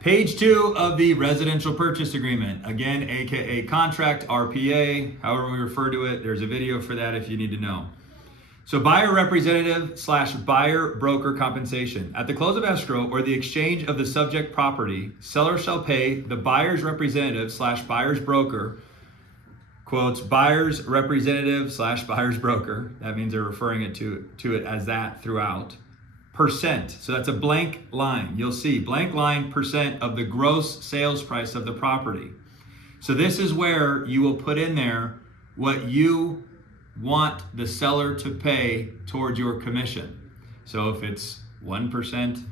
Page 2 of the residential purchase agreement, again, AKA contract, RPA, however we refer to it. There's a video for that if you need to know. So buyer representative / buyer broker compensation. At the close of escrow or the exchange of the subject property, seller shall pay the buyer's representative / buyer's broker, quotes, buyer's representative / buyer's broker. That means they're referring it to it as that throughout. Percent. So that's a blank line. You'll see blank line percent of the gross sales price of the property. So this is where you will put in there what you want the seller to pay towards your commission. So if it's 1%,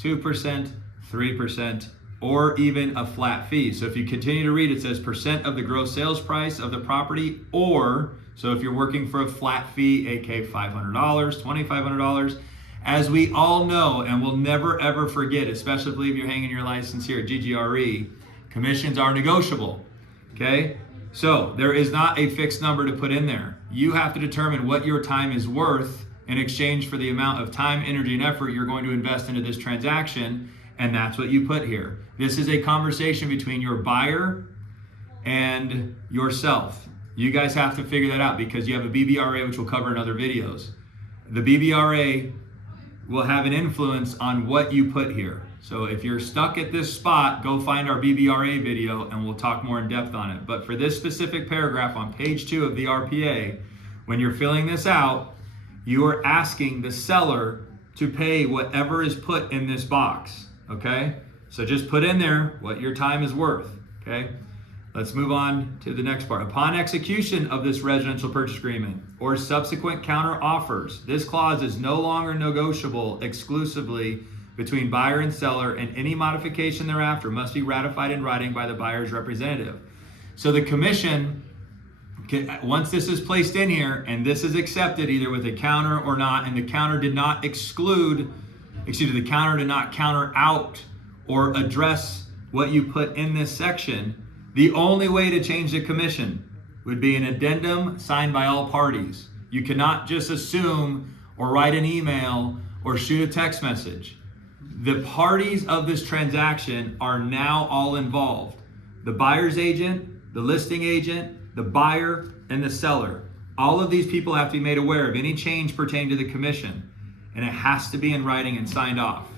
2%, 3%, or even a flat fee. So if you continue to read, it says percent of the gross sales price of the property, or, so if you're working for a flat fee, aka $500, $2,500, as we all know, and will never ever forget, especially if you're hanging your license here at GGRE, commissions are negotiable, okay? So there is not a fixed number to put in there. You have to determine what your time is worth in exchange for the amount of time, energy, and effort you're going to invest into this transaction, and that's what you put here. This is a conversation between your buyer and yourself. You guys have to figure that out because you have a BBRA, which we'll cover in other videos. The BBRA will have an influence on what you put here. So if you're stuck at this spot, go find our BBRA video and we'll talk more in depth on it. But for this specific paragraph on page 2 of the RPA, when you're filling this out, you are asking the seller to pay whatever is put in this box, okay? So just put in there what your time is worth, okay? Let's move on to the next part. Upon execution of this residential purchase agreement or subsequent counter offers, this clause is no longer negotiable exclusively between buyer and seller, and any modification thereafter must be ratified in writing by the buyer's representative. So the commission, once this is placed in here and this is accepted either with a counter or not, and the counter did not the counter did not counter out or address what you put in this section, the only way to change the commission would be an addendum signed by all parties. You cannot just assume or write an email or shoot a text message. The parties of this transaction are now all involved. The buyer's agent, the listing agent, the buyer, and the seller. All of these people have to be made aware of any change pertaining to the commission, and it has to be in writing and signed off.